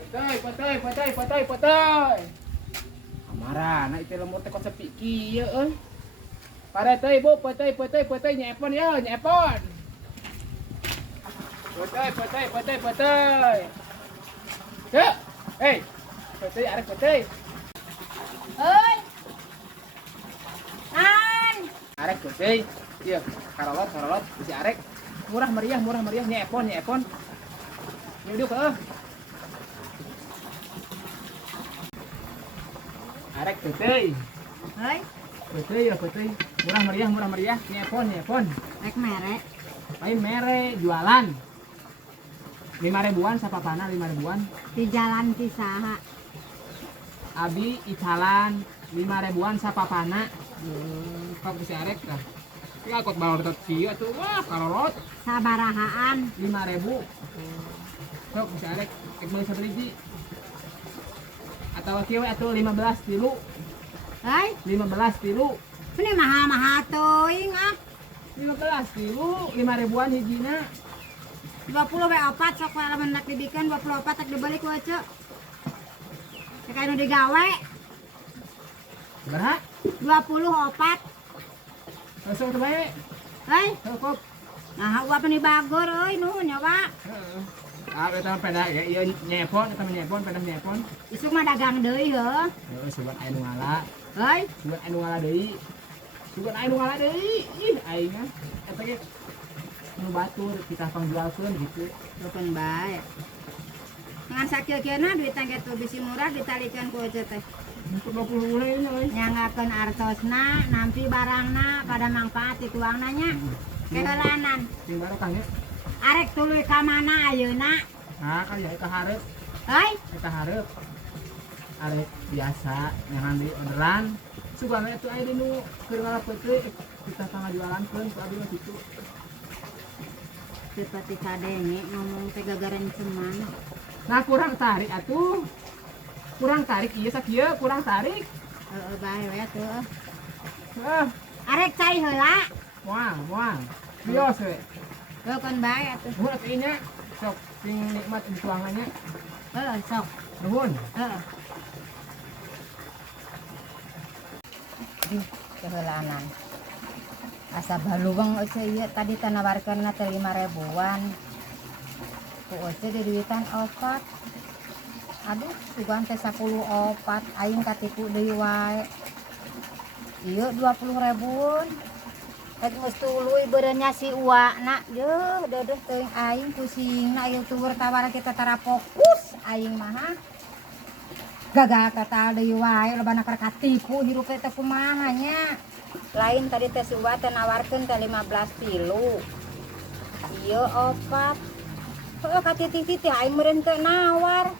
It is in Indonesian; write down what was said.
Patay. Amara, na itu lemur teh kok sepi kieu euy. Pare teh Bu, patay nyepon ya, nyepon. Patay. Cek. Hei. Patay arek patay. Ơi An Arek patay. Ieu, karolot bisi arek. Murah meriah nyepon. Duduk heuh. Arek patay. Ơi Patay. Murah meriah nyepon. Rek merek Pai mere jualan. 5.000-an sapapana 5.000-an. di jalan Cisaha. Abi icalan 5.000-an sapapana. Kok bisa arek tah. Ya kot bawa tetep kieu atuh. Wah, karolot Sabarahaan 5.000. Sok bisa arek ek meuli sabeliji. Atawa kieu atuh 15 tilu. Ơi 15 tilu. ini mahal-mahal teuing 15 tilu 5.000-an hijina. 20 we opat sok lamun rek dibikin 24 rek dibeli ku ece. Rek anu digawe Berapa? 20 opat. Sok teh bae. Ơi Sok. nah gua pani bagor euy nuhun ya Pak. Heeh. Ah, eta peda ya ieu nyepon, peda nyepon. Isuk mah dagang deui heuh. Heeh, sugan aya nu ngala. Ơi Sugan aya nu ngala deui. Ih, aing mah eta ge nu batur kita pangjualkeun gitu. Bukan bae. Ngan sakieu-kieuna duit teh kitu bisi murah ditalikeun ku ece teh. Untuk 20 uleh nya euy. Nyangakeun artosna, nampi barangna pada manfaat di tuangna nya. Kegelanan. Sing barokah nya. Arek tuluy ka mana ayeuna? Nah, kan ya eta hareup, Heuy, arek biasa nyahan di orderan. Sugan atuh aya di nu keur ngalapeut teh kita pangajualankeun ku abi mah kitu. seperti kadenge ngomong teh gagaran ceman. Nah, kurang tarik atuh. Kurang tarik ieu sakieu, kurang tarik. Heeh bae we tuh. Heh, Arek cai heula. moal. Bios we. Bukan bae atuh. Nuhun atuh inya. Sok sing nikmat di tuangannya. Heeh sok. Nuhun. Heeh. Keheulanan. Asa baluweng euy ieu tadi teh nawarkeunna teh 5.000-an. Ku euy di duitan opat. Aduh, sugan teh 10 opat, aing katipu deui wae. Ieu 20.000-un. Rek geus tuluy beureunya si uwana. Yeuh, deuh teuing aing pusingna ieu tuweur tawar kita tara fokus aing mah. Gagal total deui wae lobana keur katipu hirup teh kumaha nya. Lain tadi teh si uwa teh nawarkeun teh 15 tilu. Ieu opat. Heuh ka titi-titi aing meureun teu nawar.